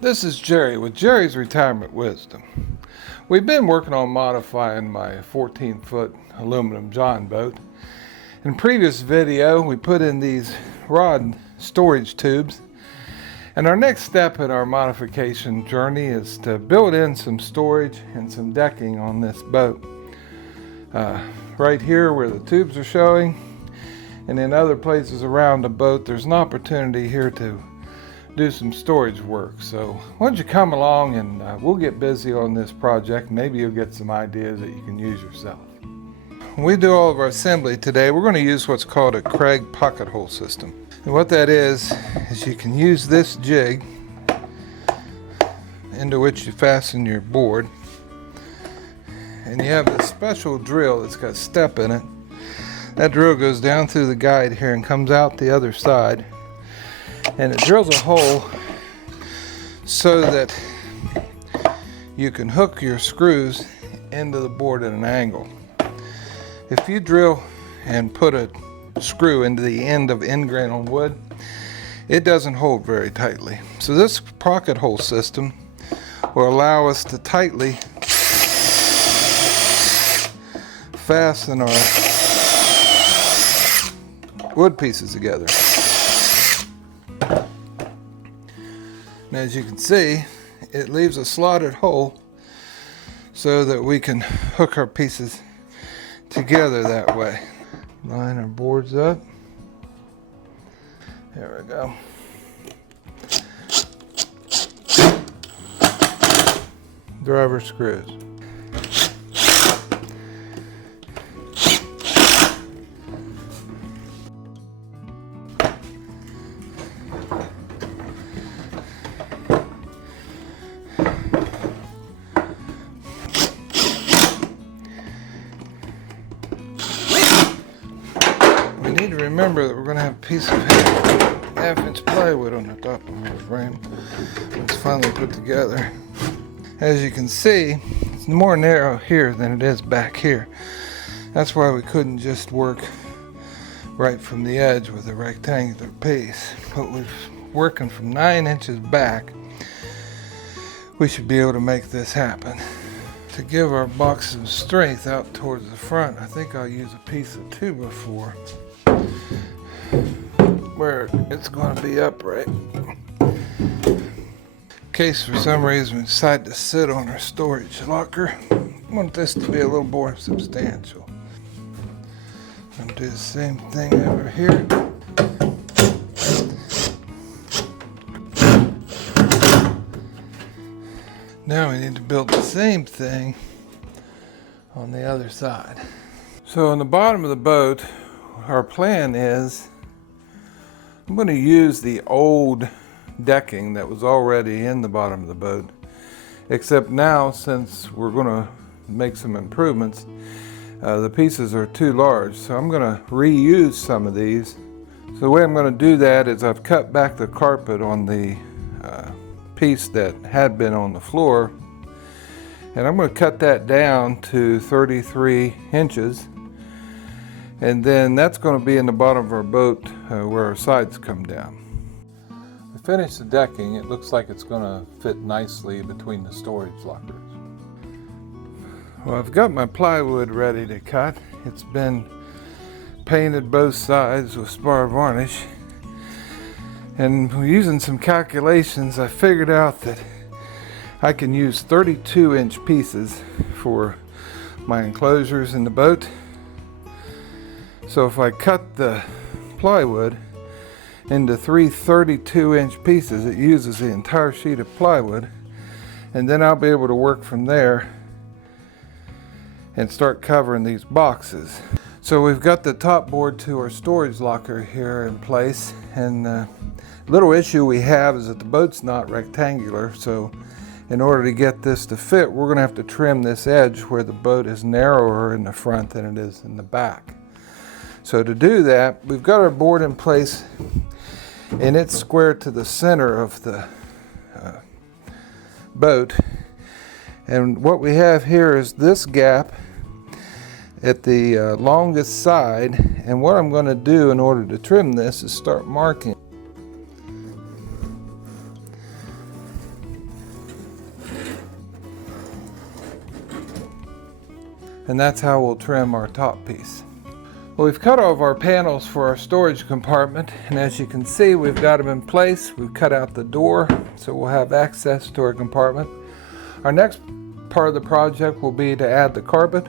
This is Jerry with Jerry's Retirement Wisdom. We've been working on modifying my 14-foot aluminum Jon Boat. In a previous video, we put in these rod storage tubes. And our next step in our modification journey is to build in some storage and some decking on this boat. Right here where the tubes are showing, and in other places around the boat, there's an opportunity here to do some storage work. So why don't you come along and we'll get busy on this project. Maybe you'll get some ideas that you can use yourself. When we do all of our assembly today, we're going to use what's called a Kreg pocket hole system. And what that is you can use this jig into which you fasten your board. And you have this special drill that's got a step in it. That drill goes down through the guide here and comes out the other side. And it drills a hole so that you can hook your screws into the board at an angle. If you drill and put a screw into the end of end grain on wood, it doesn't hold very tightly. So this pocket hole system will allow us to tightly fasten our wood pieces together. And as you can see, it leaves a slotted hole so that we can hook our pieces together that way. Line our boards up. There we go. Driver screws. We need to remember that we're going to have a piece of half-inch plywood on the top of our frame. It's finally put together. As you can see, it's more narrow here than it is back here. That's why we couldn't just work right from the edge with a rectangular piece. But we're working from 9 inches back. We should be able to make this happen. To give our box some strength out towards the front, I think I'll use a piece of 2x4 where it's going to be upright. In case for some reason we decide to sit on our storage locker, I want this to be a little more substantial. I'm going to do the same thing over here. Now we need to build the same thing on the other side. So on the bottom of the boat, our plan is I'm going to use the old decking that was already in the bottom of the boat, except now since we're going to make some improvements, the pieces are too large, so I'm going to reuse some of these. So the way I'm going to do that is I've cut back the carpet on the piece that had been on the floor, and I'm going to cut that down to 33 inches, and then that's going to be in the bottom of our boat where our sides come down. To finish the decking, it looks like it's going to fit nicely between the storage lockers. Well, I've got my plywood ready to cut. It's been painted both sides with spar varnish. And using some calculations, I figured out that I can use 32-inch pieces for my enclosures in the boat. So if I cut the plywood into 3 32-inch pieces, it uses the entire sheet of plywood, and then I'll be able to work from there and start covering these boxes. So we've got the top board to our storage locker here in place, and the little issue we have is that the boat's not rectangular, so in order to get this to fit, we're going to have to trim this edge where the boat is narrower in the front than it is in the back. So to do that, we've got our board in place, and it's square to the center of the boat. And what we have here is this gap at the longest side, and what I'm going to do in order to trim this is start marking. And that's how we'll trim our top piece. Well, we've cut all of our panels for our storage compartment, and as you can see, we've got them in place. We've cut out the door, so we'll have access to our compartment. Our next part of the project will be to add the carpet,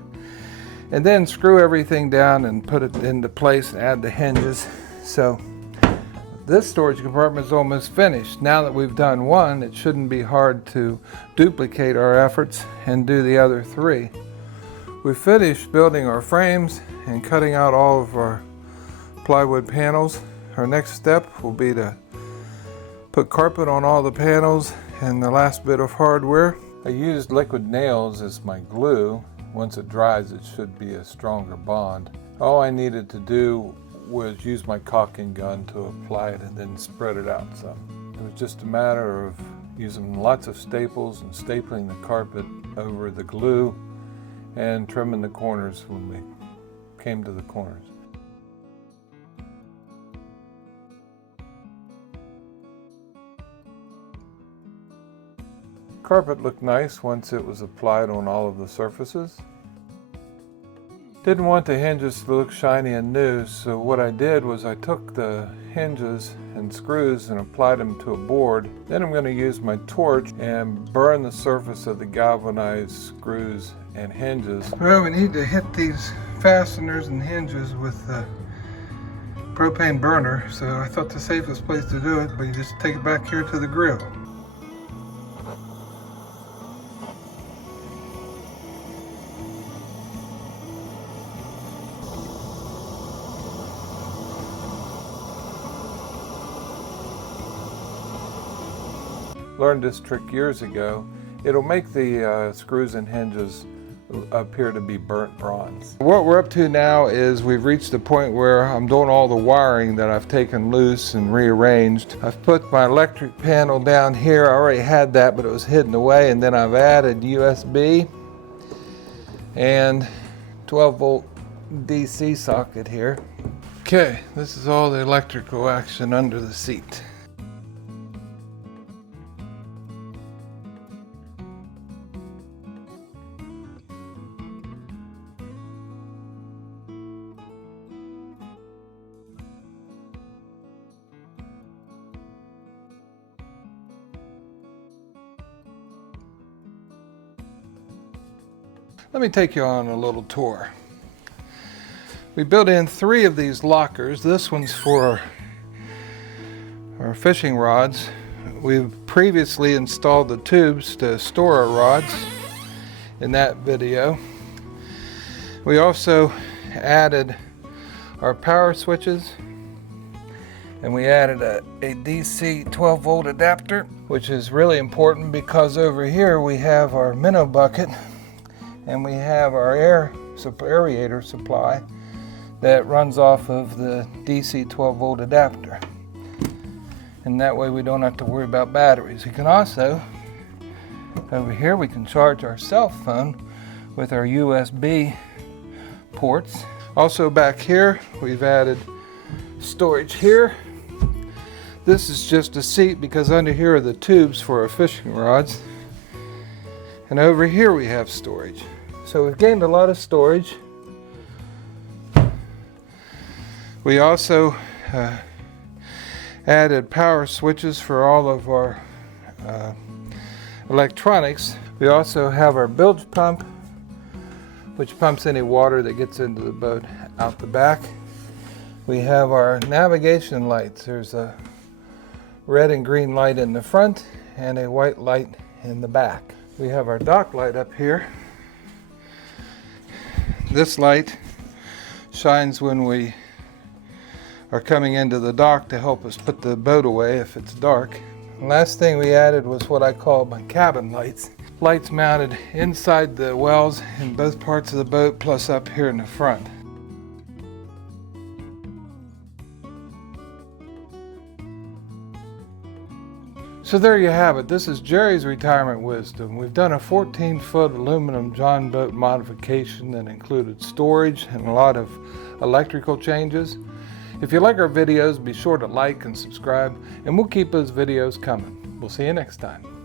and then screw everything down and put it into place and add the hinges. So this storage compartment is almost finished. Now that we've done one, it shouldn't be hard to duplicate our efforts and do the other three. We finished building our frames and cutting out all of our plywood panels. Our next step will be to put carpet on all the panels and the last bit of hardware. I used liquid nails as my glue. Once it dries, it should be a stronger bond. All I needed to do was use my caulking gun to apply it and then spread it out some. It was just a matter of using lots of staples and stapling the carpet over the glue and trimming the corners when we came to the corners. Carpet looked nice once it was applied on all of the surfaces. Didn't want the hinges to look shiny and new, so what I did was I took the hinges and screws and applied them to a board. Then I'm going to use my torch and burn the surface of the galvanized screws and hinges. Well, we need to hit these fasteners and hinges with the propane burner, so I thought the safest place to do it, but you just take it back here to the grill. Learned this trick years ago. It'll make the screws and hinges appear to be burnt bronze. What we're up to now is we've reached the point where I'm doing all the wiring that I've taken loose and rearranged. I've put my electric panel down here. I already had that, but it was hidden away, and then I've added USB and 12-volt DC socket here. Okay, this is all the electrical action under the seat. Let me take you on a little tour. We built in 3 of these lockers. This one's for our fishing rods. We've previously installed the tubes to store our rods in that video. We also added our power switches, and we added a DC 12-volt adapter, which is really important because over here we have our minnow bucket and we have our aerator supply that runs off of the DC 12-volt adapter. And that way we don't have to worry about batteries. We can also, over here, we can charge our cell phone with our USB ports. Also back here, we've added storage here. This is just a seat because under here are the tubes for our fishing rods. And over here we have storage. So we've gained a lot of storage. We also added power switches for all of our electronics. We also have our bilge pump, which pumps any water that gets into the boat out the back. We have our navigation lights. There's a red and green light in the front and a white light in the back. We have our dock light up here. This light shines when we are coming into the dock to help us put the boat away if it's dark. The last thing we added was what I call my cabin lights. Lights mounted inside the wells in both parts of the boat, plus up here in the front. So there you have it. This is Jerry's retirement wisdom. We've done a 14-foot aluminum Jon Boat modification that included storage and a lot of electrical changes. If you like our videos, be sure to like and subscribe, and we'll keep those videos coming. We'll see you next time.